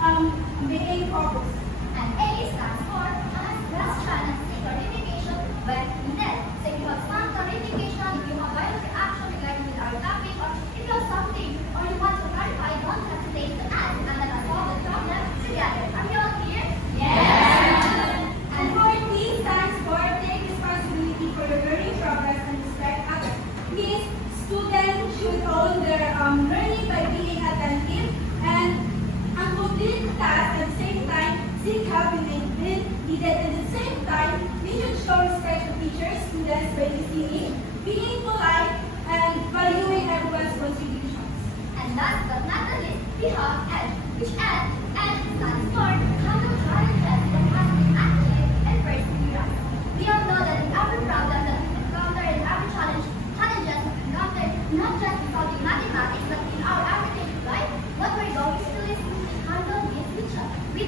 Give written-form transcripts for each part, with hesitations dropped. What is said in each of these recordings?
being focused. And A stands for question and seek clarification when needed. So if you have some clarification, if you have a reaction regarding with our topic, or if you have something or you want to clarify, don't hesitate to ask, and let us solve the problem together. Are you all clear? Yes! And for T stands for take responsibility for your learning progress and respect others. Means students should own their learning by being attentive and complete the task at the same time, seek help when needed, and at the same time, we should show respect to teachers, students by listening, being polite, and valuing everyone's contributions. And last but not the least, we have L, which L stands for handle challenges with positive attitude and perseverance. We all know that in every problem that we encounter, in every challenges that we encounter, not just in solving mathematics, but in our everyday life, what we're going to do is handle this with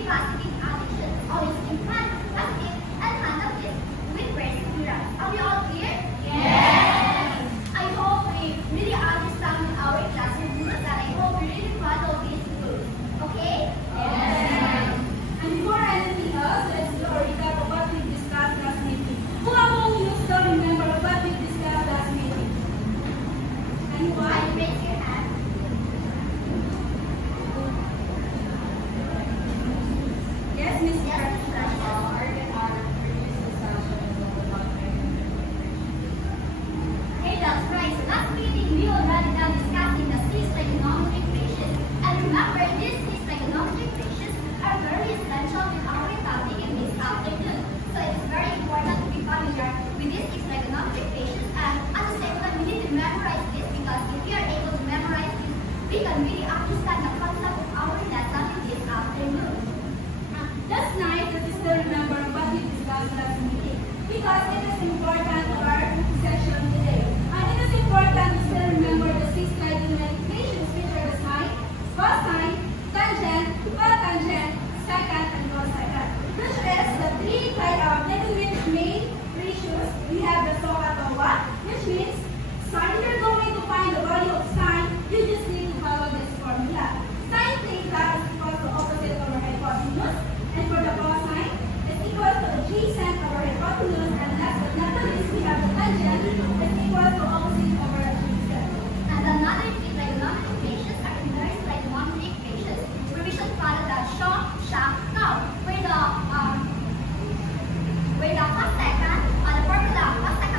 positive attitude. Always think positive and handle this with perseverance. Are we all clear? Yes! I hope we really understand our classroom rules, and I hope we really follow these rules. Okay? Yes! And before anything else, let's do a recap of what we discussed last meeting. Who among you still remember what we discussed last meeting? Anyone? Raise your hand. Yes, Miss Yes, Miss Okay, that's right. So last meeting, we already done discussing the six trigonometric ratios. And remember, these six trigonometric ratios are very essential with our topic in this afternoon. So it's very important to be familiar with these six trigonometric ratios. And at the same time, we need to memorize this, because if we are able to memorize this, we can really understand the concept of our lesson in this afternoon. That's nice that you still remember what we discussed last meeting, because it is important to our session today. And it is important to still remember the six trigonometric ratios, which are the sine, cosine, tangent, cotangent, secant, and cosecant. Which is the three trigonometric main ratios. We have the SOHCAHTOA, which means if you're going to find the value of sine, you just need to follow this formula. Sine theta is equal to opposite over hypotenuse. And for the cosine, it's equal to adjacent over hypotenuse, and last but not the least, we have the tangent, it's equal to opposite over adjacent. And another three trigonometric ratios are inverse trigonometric ratios, where we should follow the SHO, SHA, TAU, where the cosecant, the formula cosecant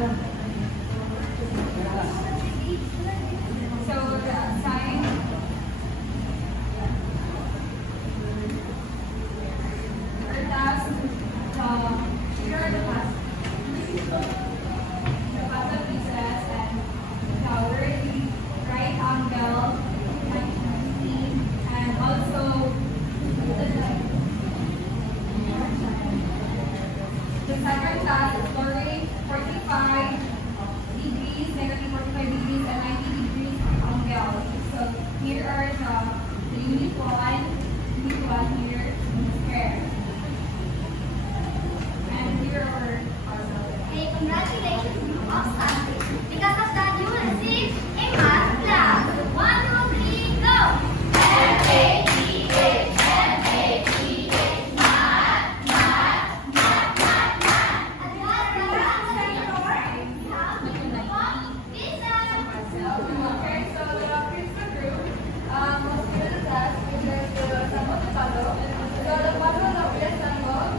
So the sign. Our task. Here are the tasks. The bottom pieces and the right angle, and also the second task is already 45 degrees, negative 45 degrees, and 90 degrees angle. So here are the unit one here in the square. And here are Hey, congratulations, group of scientists. Because of that, you will receive a math class. 1, 2, 3, go! M-A-T-H, M-A-T-H, math, math, math, math, math. And the other one, answer your work. Pizza. Okay, so the Pizza group was given a task which is to assemble the puzzle. So the puzzle that we assembled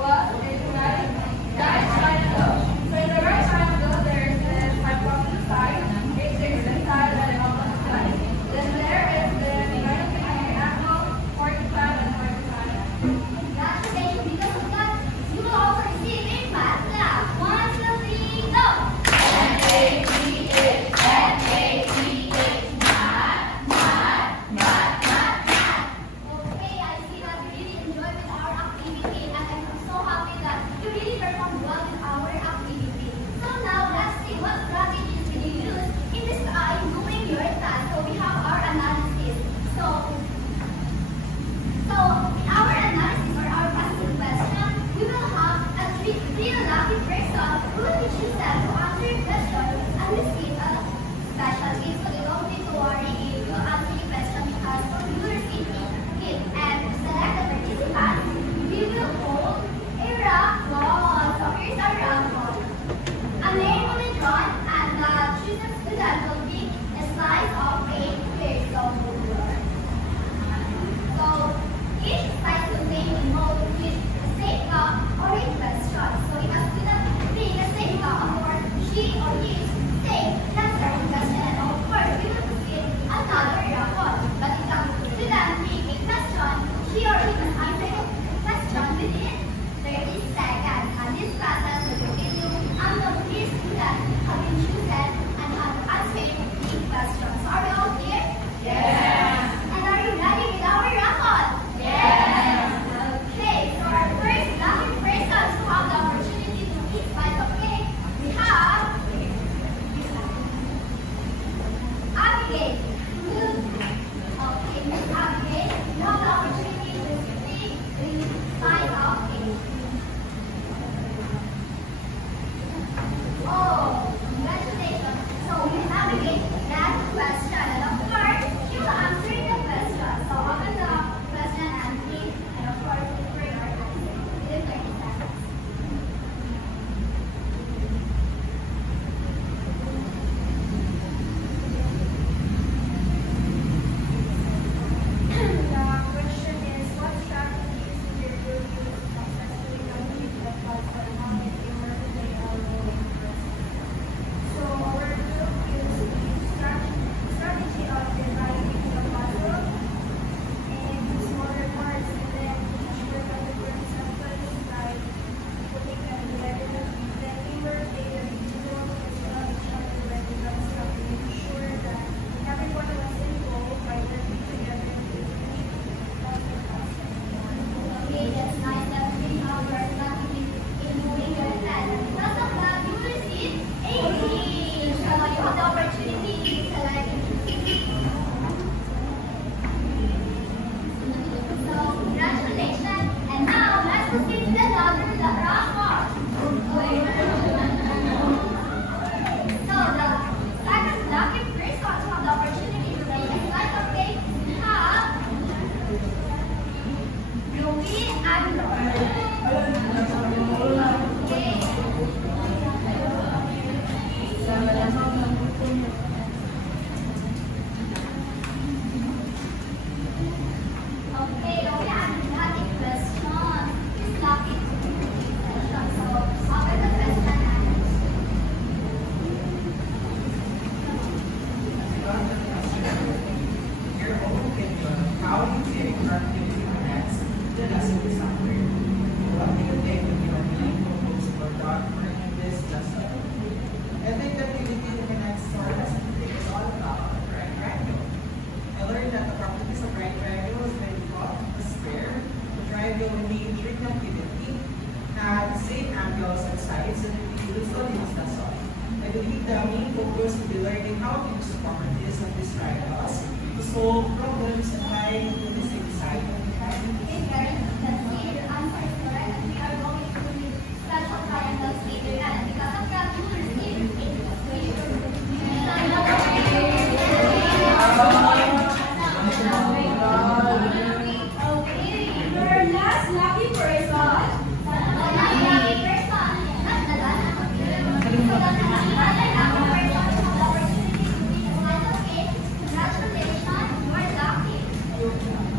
was a right triangle. So in the right triangle there is this hypotenuse side, which is this side and the opposite side. Then there is the divided angle, 45 and 45. Congratulations, because of that, you will also receive a math class. 1, 2, 3, go! M-A-T-H, M-A-T-H, math, math, math, math, math. Okay, I see that you really enjoyed with our activity, and I'm so happy that you really performed well with our activity. So now, let's see what strategies will you use in this doing your task. So we have our analysis. So in our analysis or our passive question, we will have a three lucky person who will teach yourself to answer your question and receive a special gift. So you don't need to worry if you answer the question because you will receive it. And to select the participants, we will hold a rock ball. So here's our rock ball. A name will be drawn and the chosen student will be a slice of a pear. So each slice will be removed with a statement or a question. So if a student being a statement, of course, she or he say that's the question, and of course we will proceed as the main focus will be learning how to use properties of these variables to solve problems applied to the same side. In very let's see if the answer is correct. We are going to read special triangles later and because of that you will receive a Okay, your last lucky person. Congratulations, you are lucky.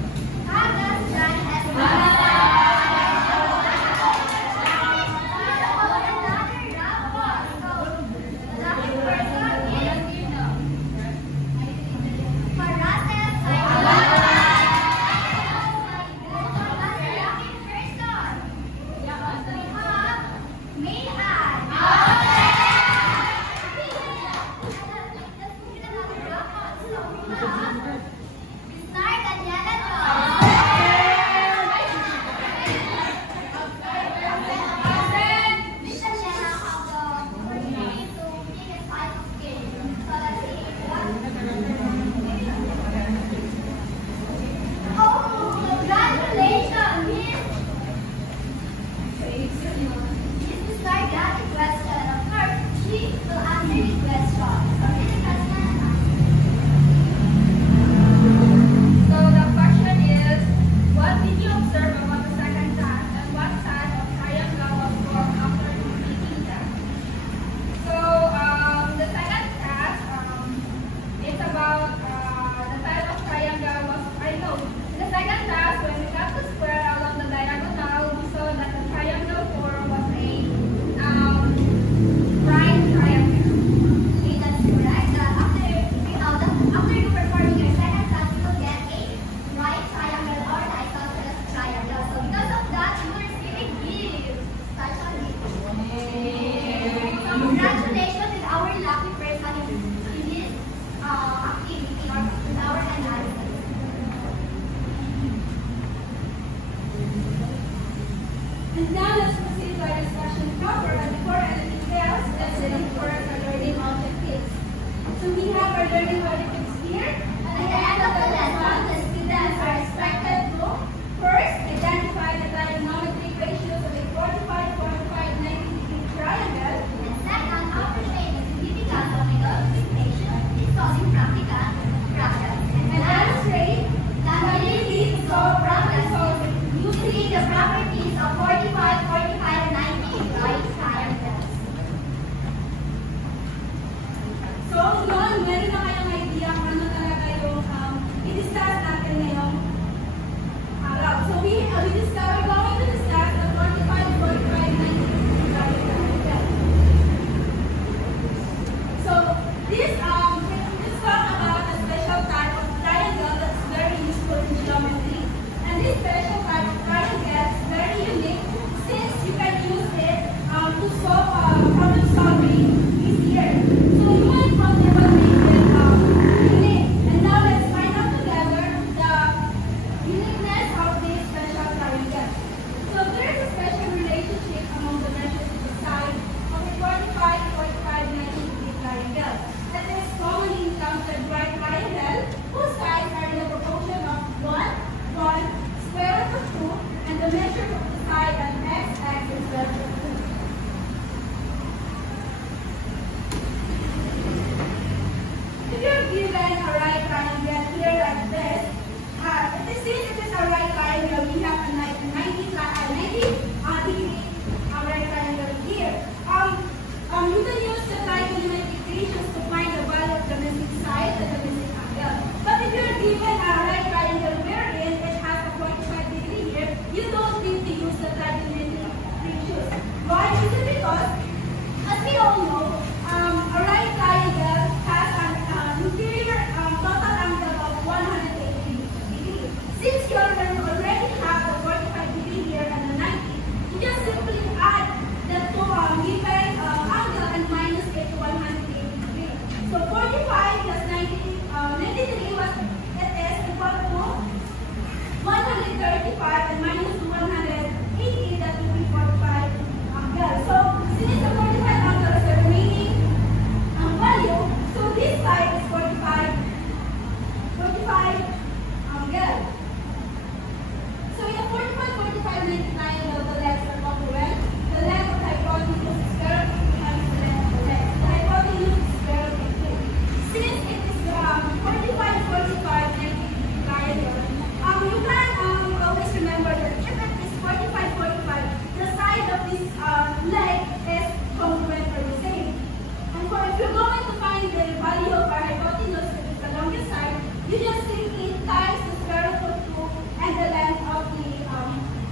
if you're going to find the value of our hypotenuse, which is the longest side, you just simply times the square root of 2 and the length of the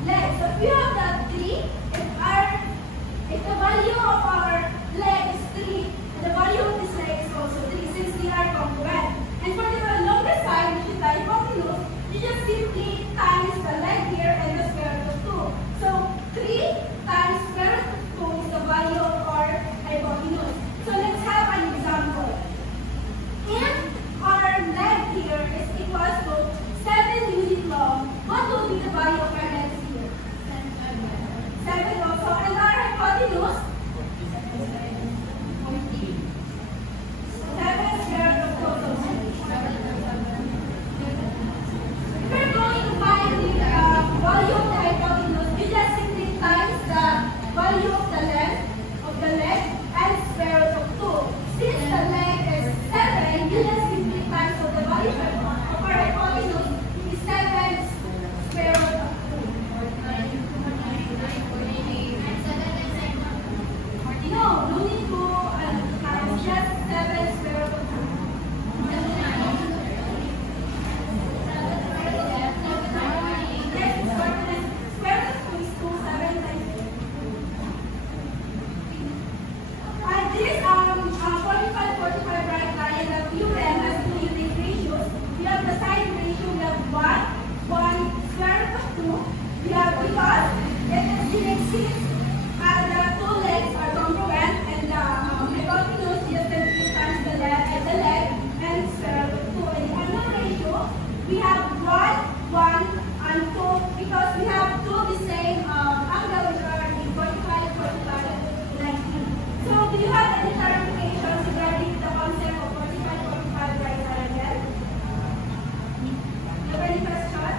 leg. So if you have that 3, if the value of our leg is 3, and the value of this leg is also 3, since they are congruent. And for the longer side, which is the hypotenuse, you just simply times the leg here and the square root of 2. So 3 times square root of 2 is the value of our hypotenuse. So let's have an example. If our leg here is equal to 7 units long, what will be the value of our leg here? 7 also. And our hypotenuse? 7 square root of 2. If we're going to find the value of the hypotenuse, we just simply times the value of the length of the leg and square root of 2. Since the leg is 7, you just simply times of the value of our hypotenuse is 7 square root of 2. No need to times, just 7 square root of 2. We have 1, 1, and 2 because we have 2 the same angle, which are in 45, 45, 19. So do you have any clarifications regarding the concept of 45, 45 right triangle? Do you have any question?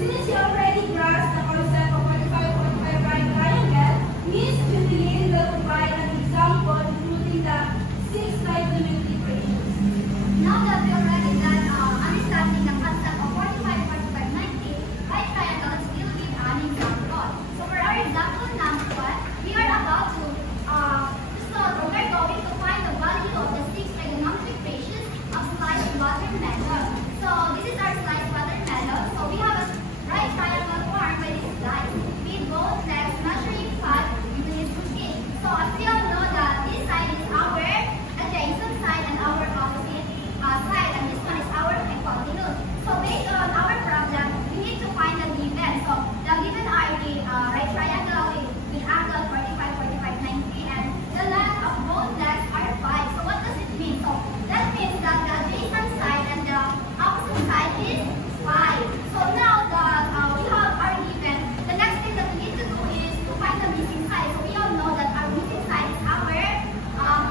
Since you already grasped the concept of 45, 45 right triangle, Miss Judeline will provide an example including the 6 trigonometric ratios. Now that we already done understanding the concept of 45, 45, 90, right triangles will give an example. So for our example number 1, we are about to solve, or we're going to find the value of the 6 trigonometric ratios of slice-water method. So this is our slice-water method. So we have a right triangle formed by this slice with both legs measuring 5 units each. So as we all know that this side is our adjacent side and our opposite side, and this one is our hypotenuse. So based on our problem, we need to find the given. So the given are the right triangle with angle 45, 45, 90, and the length of both legs are 5. So what does it mean? So that means that the adjacent side and the opposite side is 5. So now that we have our given, the next thing that we need to do is to find the missing side. So we all know that our missing side is our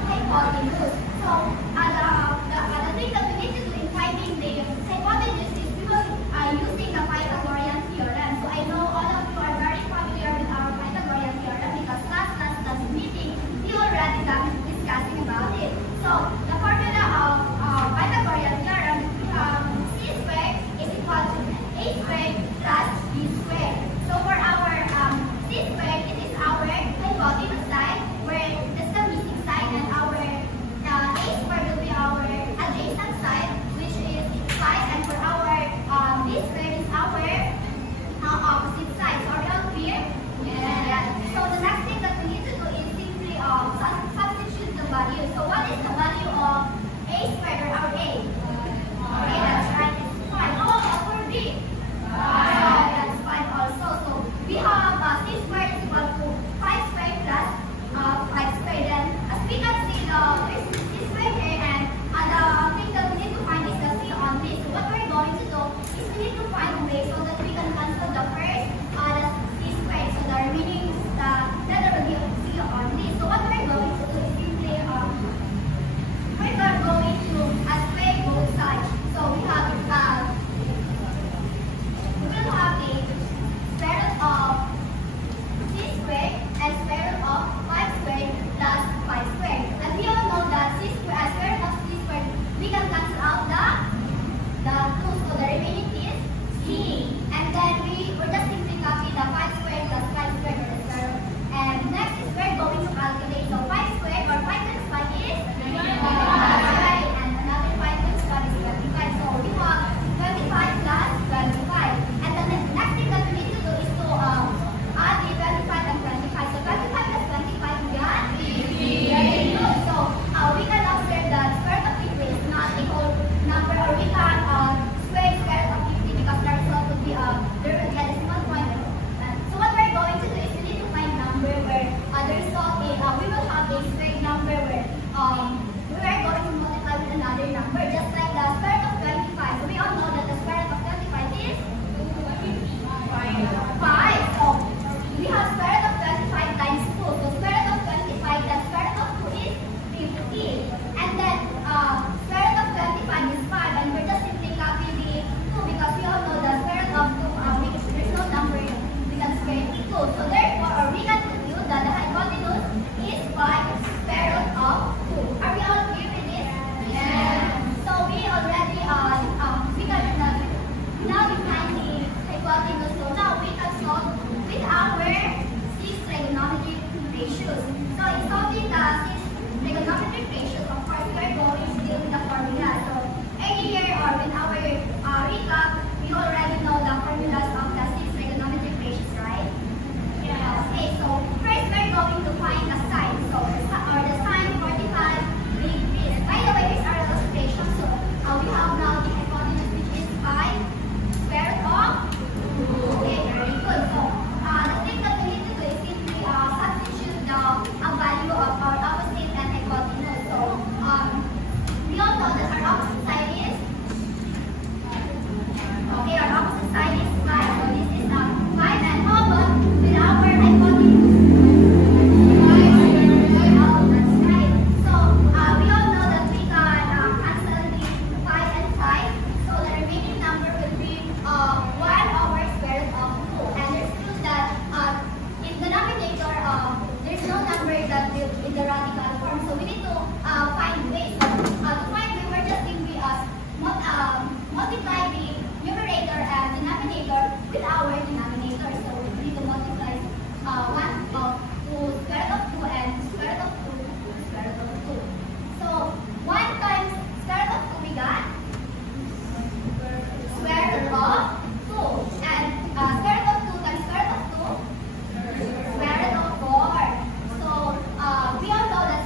hypotenuse. So the thing that we need to do in finding the hypotenuse is we will using the Pythagorean theorem. So I know all of you are very familiar with our Pythagorean theorem because with the radical form. So we need to find ways. To find way, we're just going to be multiply the numerator and denominator with our denominator. So we need to multiply 1 of 2 square root of 2 and square root of 2 square root of 2. So 1 times square root of 2 we got square root of 2 and square root of 2 times square root of 2 square root of 4. So we all know that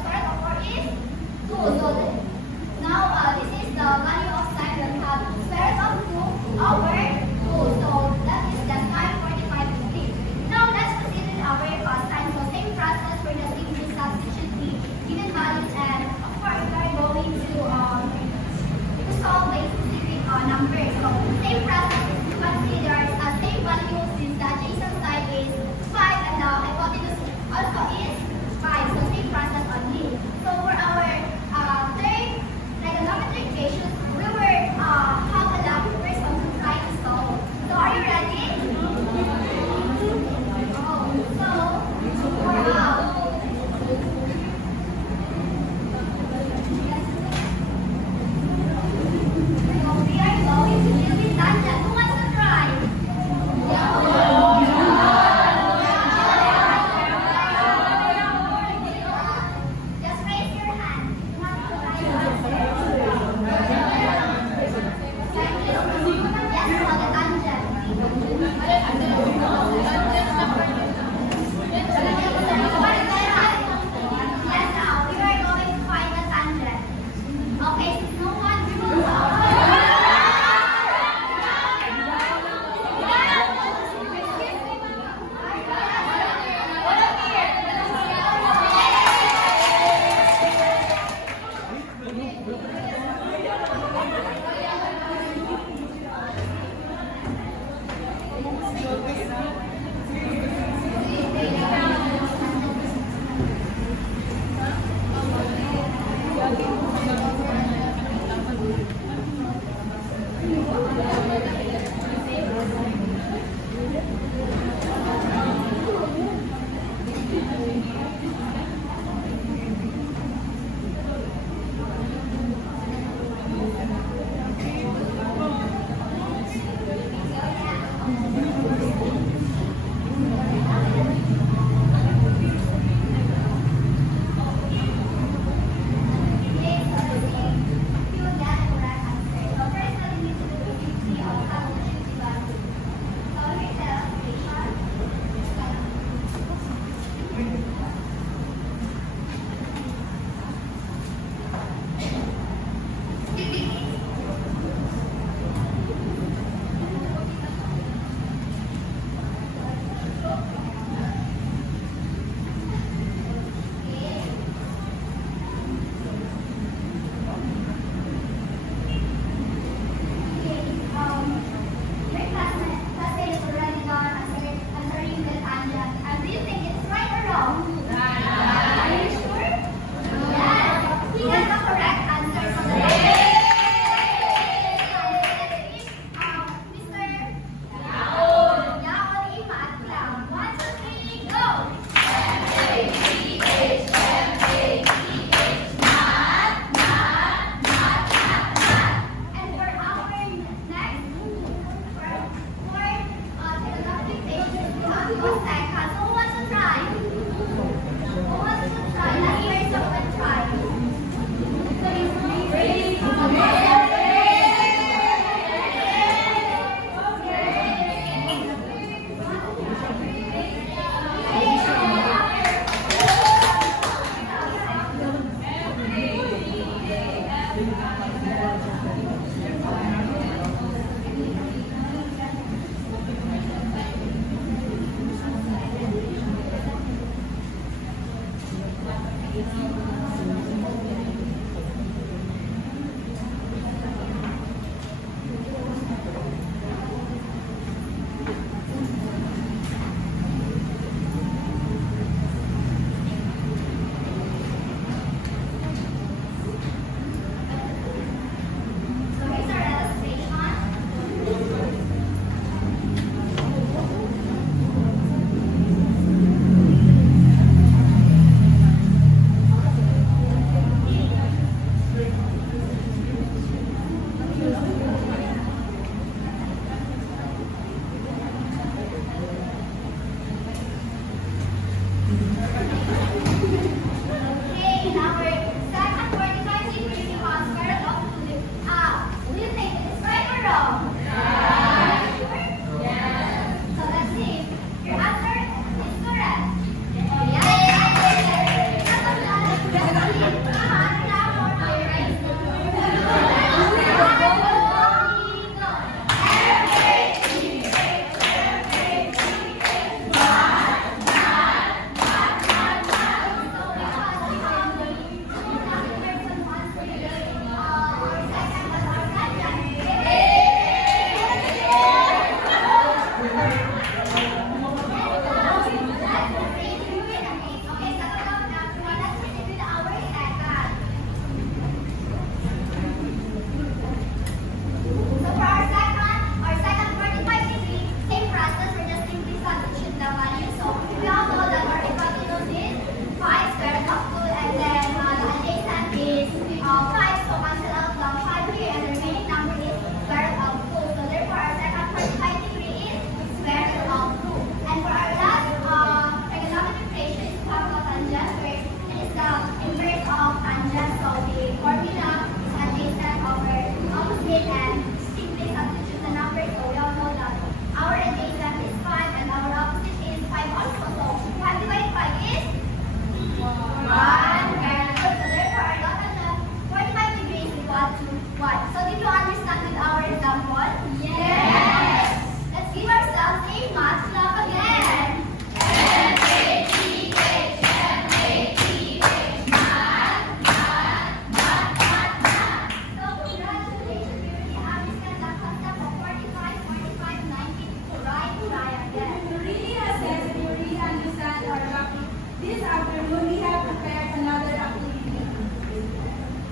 this afternoon we have prepared another activity.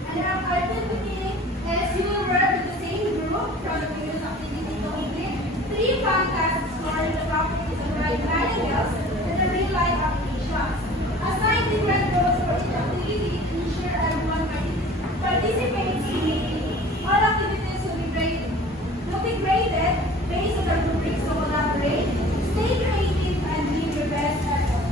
And our activity is you will work with the same group from the previous activity to complete 3 fun tasks exploring the properties of right materials and the real life applications. Assign different roles for each activity to ensure everyone participates in all activities will be graded based on the rubrics to collaborate, stay creative, and give your best effort.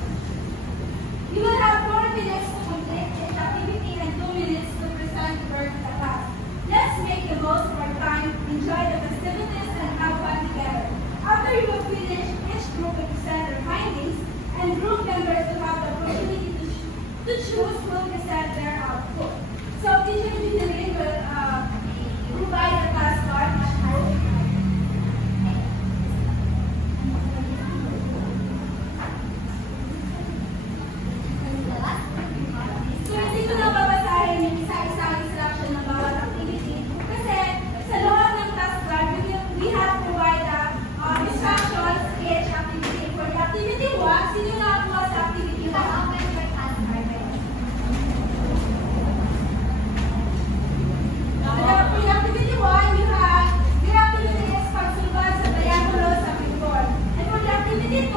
You will have 4 minutes to complete each activity and 2 minutes to present the work in the class. Let's make the most of our time, enjoy the festivities, and have fun together. After you have finished, each group will present their findings, and group members will have the opportunity to choose who will present their output. So, Teacher Judeline will provide the class card. So, hindi ko na babasahin yung isa-isang instruction ng bawat activity kasi sa loob ng class card, we have provided instructions each activity. For the activity 1, sino nakakuha sa activity 1? For the activity 1, you have the activity is pagsulban sa triangulo sa figure. And for the activity 2,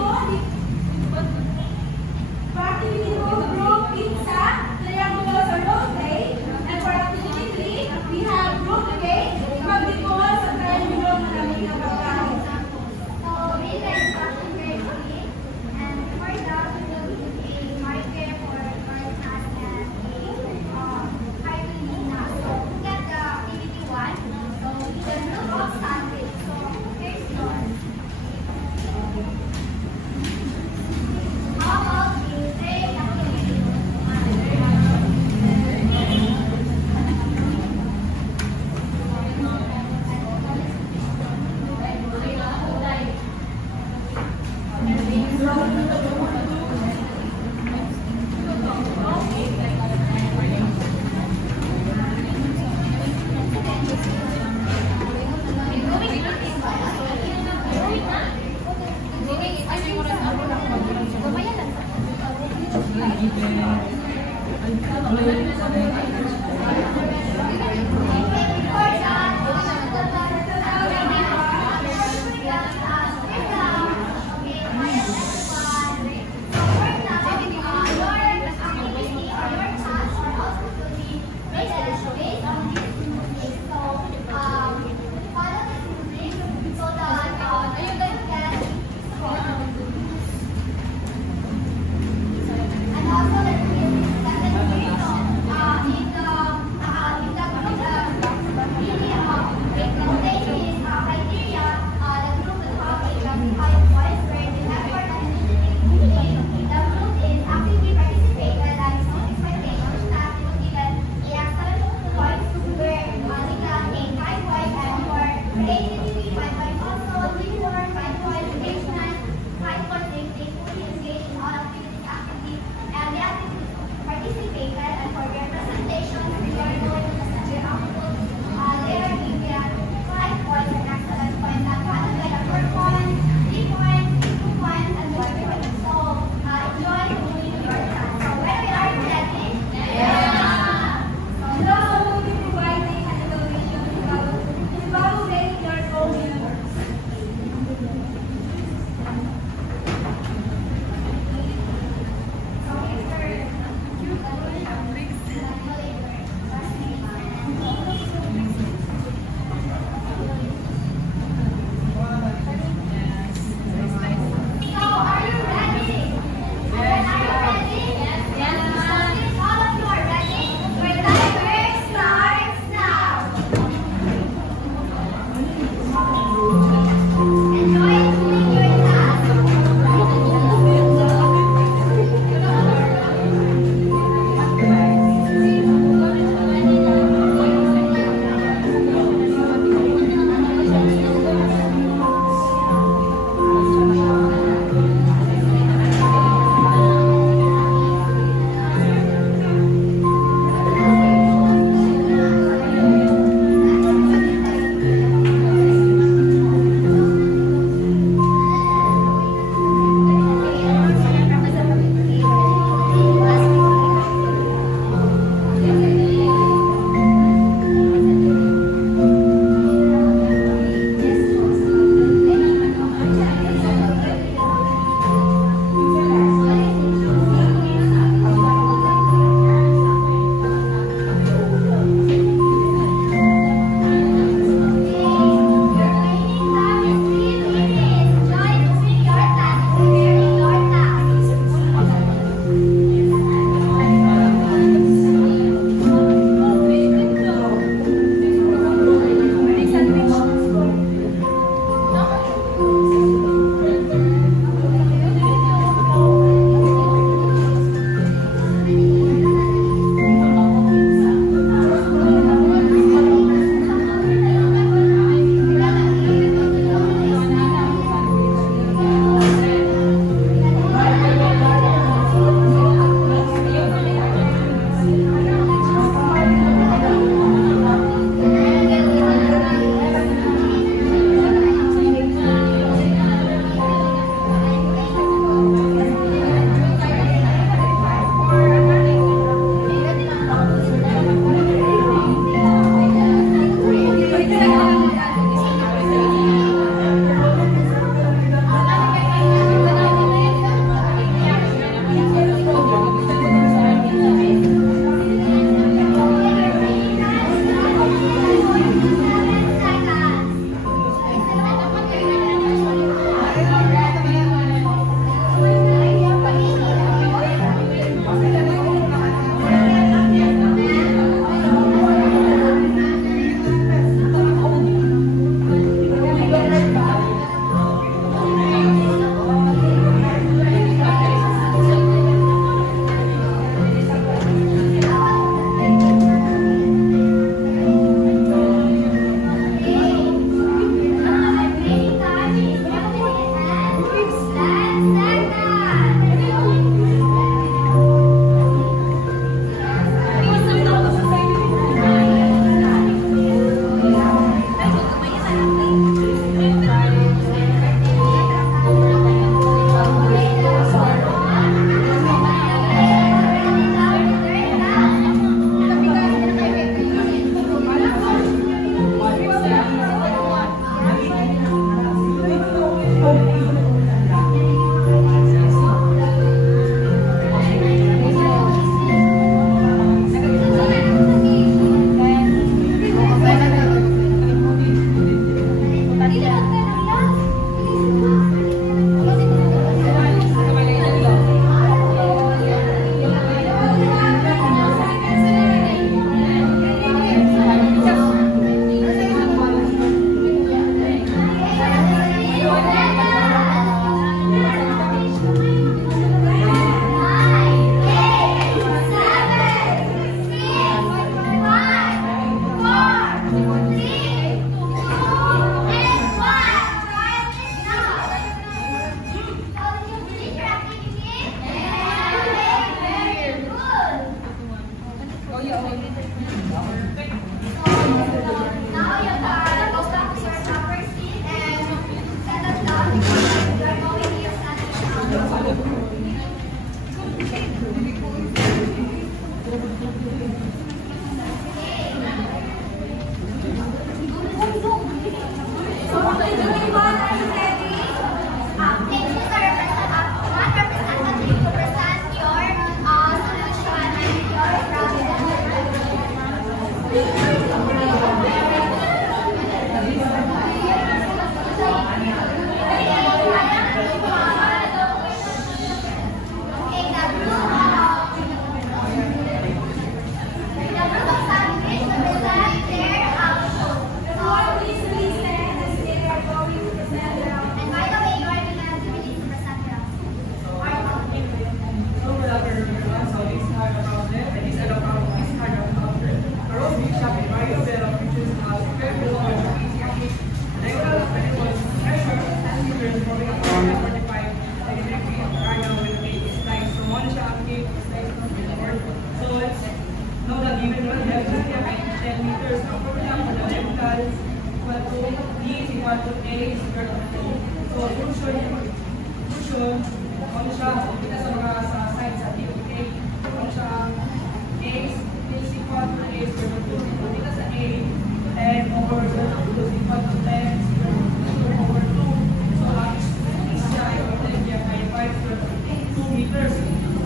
for activity 2, group pizza, triangulo sa role play. And for activity 3, we have group debate, magdikol sa triangulo maraming na pagkain. So, read the instruction carefully. And before that, we will use a marker for our task and a cartolina. So, look at the activity 1. So, the group of sandwich. So, here's yours. How about you take activity 1? And also, let's shape the size of the board. So let's know the given one. We have 10 meters. Now for example, the vertical equal to D is equal to A square of 2. So portion, ano siya, kita sa mga sa sides sa A, ano siya, A is equal to A square of 2. So kita sa A, 10 over square of 2 is equal to 10 square over 2. So is siya ay 10 niya ay 5 square of 2 meters.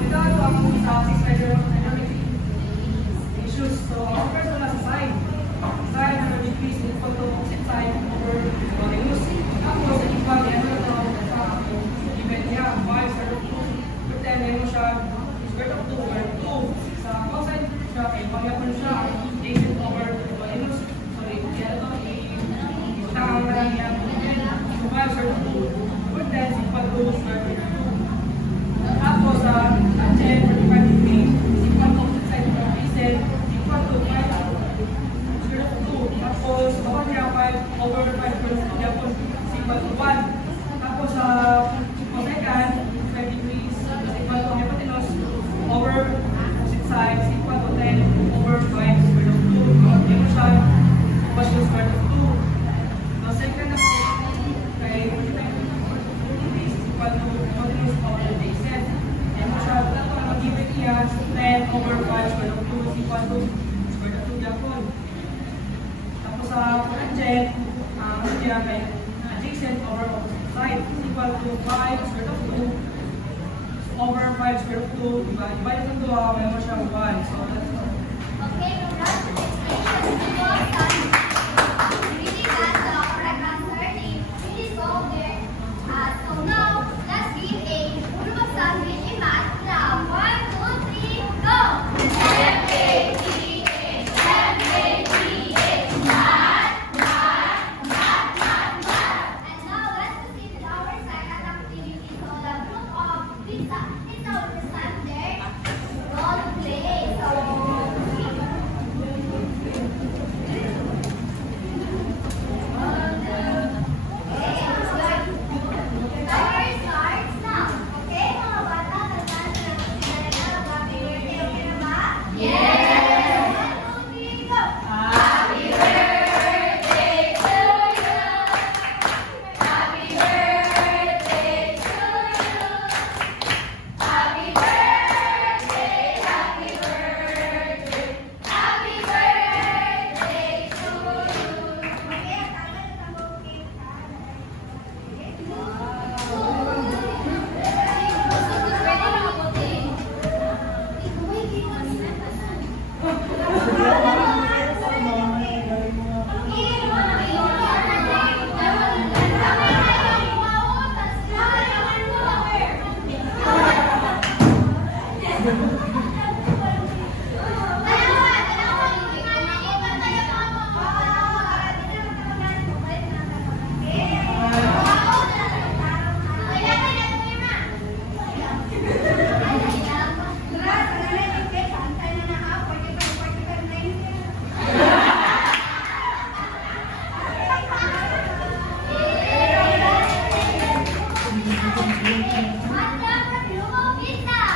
Ito ako ang sa 6 measure of dynamic issues. So ang first one sa side. Side number decrease is equal to opposite side over hypotenuse. Tapos sa iba, yan na ito sa given niya, 5 square root 2. But then, meron siya square root 2 over 2. Sa outside siya, kay pangyapan siya, adjacent over hypotenuse. Sorry, yan ito, itang na lang yan. So 5 square root 2. But then, equal to square root 2. Tapos sa tangent, 45 degrees, is equal to opposite side of adjacent, equal to 5 square root 2. Tapos, bawat niya 5 over 5 square root 2 yapon is equal to 1. Tapos sa cosecant, 5 degrees is equal to hypotenuse over opposite side is equal to 10 over 5 square root 2. Yan mo siya, was yung square root 2. So second na po, kay 45 degrees is equal to hypotenuse over adjacent. Yan mo siya, ito ang mag-given niya, 10 over 5 square root 2 is equal to square root 2 yapon. Tapos sa tangent, ano niya kay adjacent over opposite side is equal to 5 square root of 2 over 5 square root of 2. Diba? Diba yung dua, may mo siya 1. So that's all. Okay, congrats to the explanation. Well done. Really got the correct answer. Really solved it. So now, let's give a unibus sandwich in math. Now, 1, 2, 3, go! And now, let's proceed with our second activity. So the group of pizza is now present their role play. So Pizza!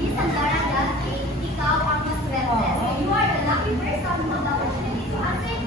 Miss Andara Gatti, ikaw ang maswerte. You are the lucky person who has the opportunity to answer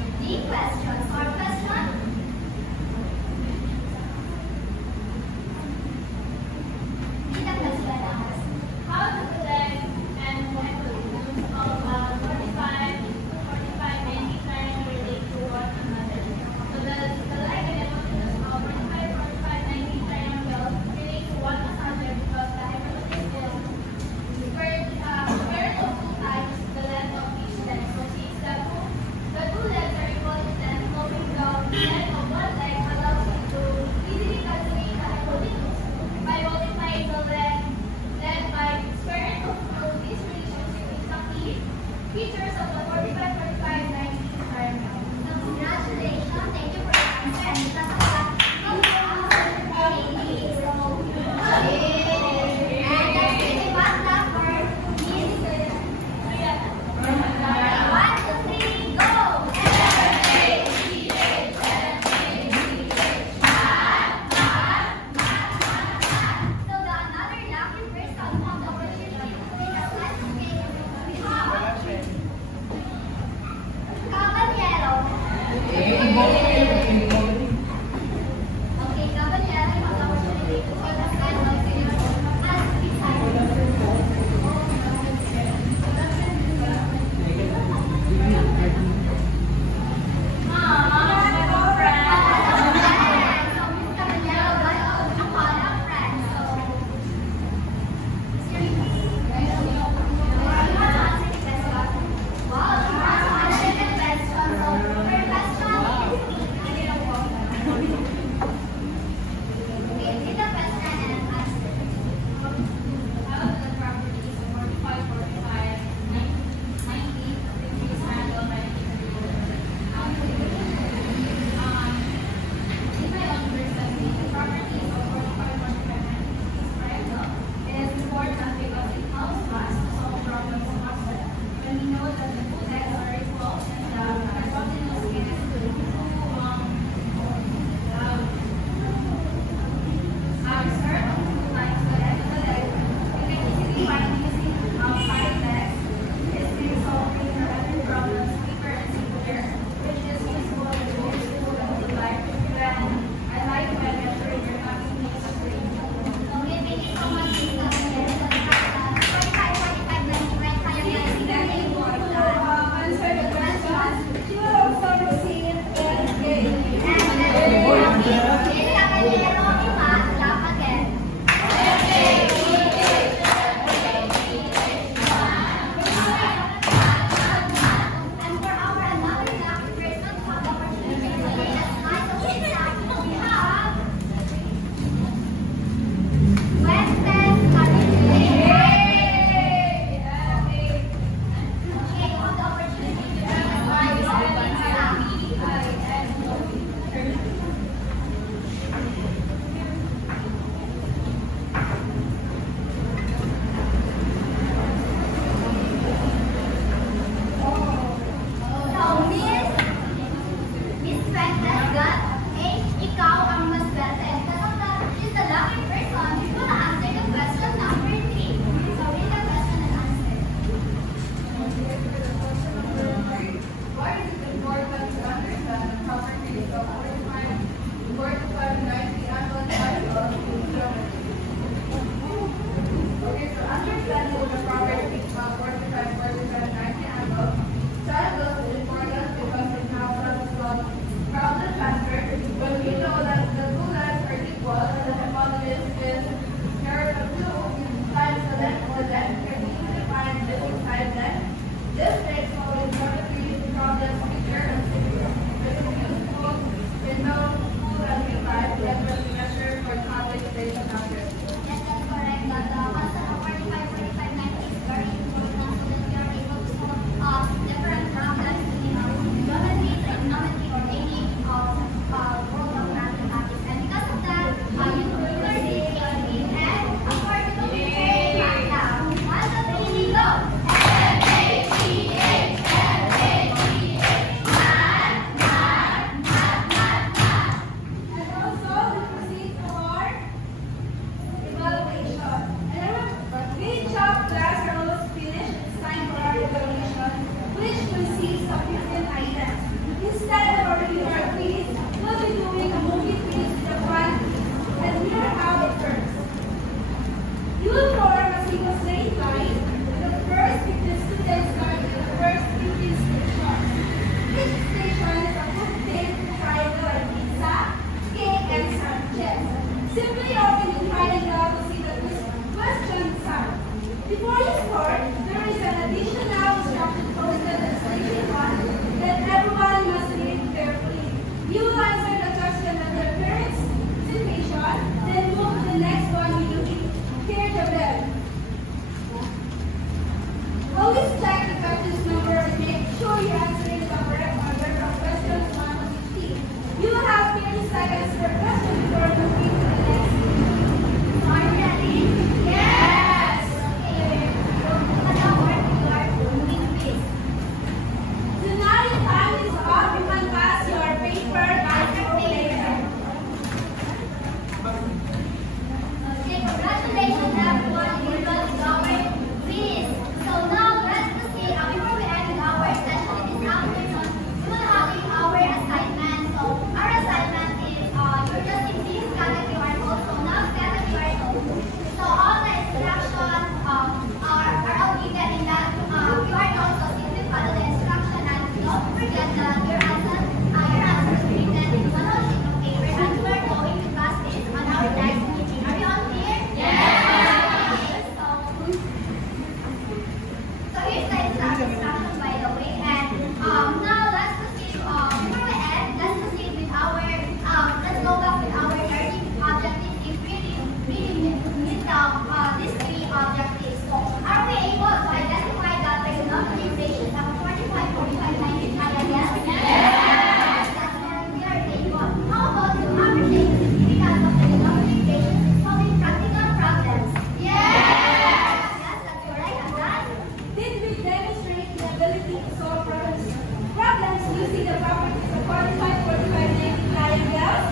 the properties of 45, 45, 90 flying bells?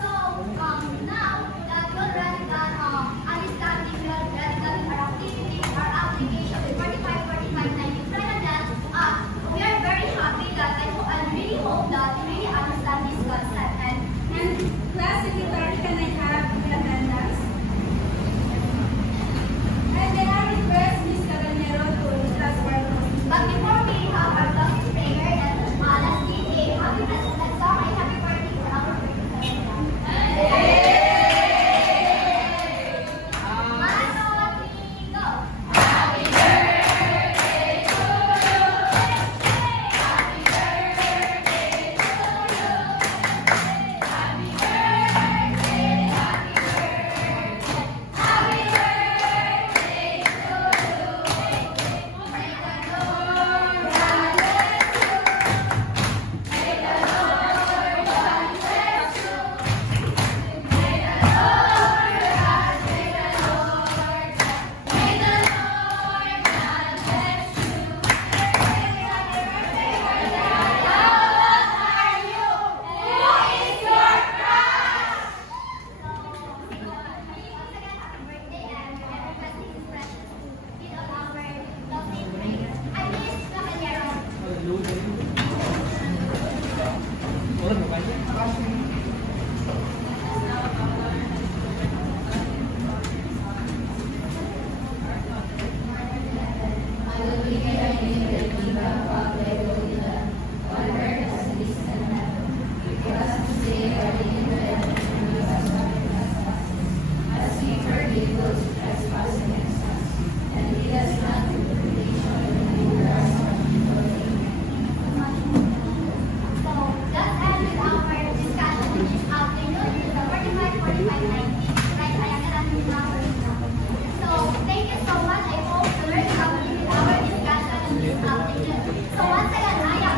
So, now that you already done understanding your graduating our activities, our application with 45, 45, 90 Trinidad, we are very happy that I really hope that you really understand this concept. And class secretary, can I have the attendance? And then I request Ms. Cabanero to discuss further. But before we have our closing prayer, and let's give a happy birthday, let's song a happy birthday for our birthday. Thank you so much. I hope you learned something with our discussion in this afternoon. So once again, I am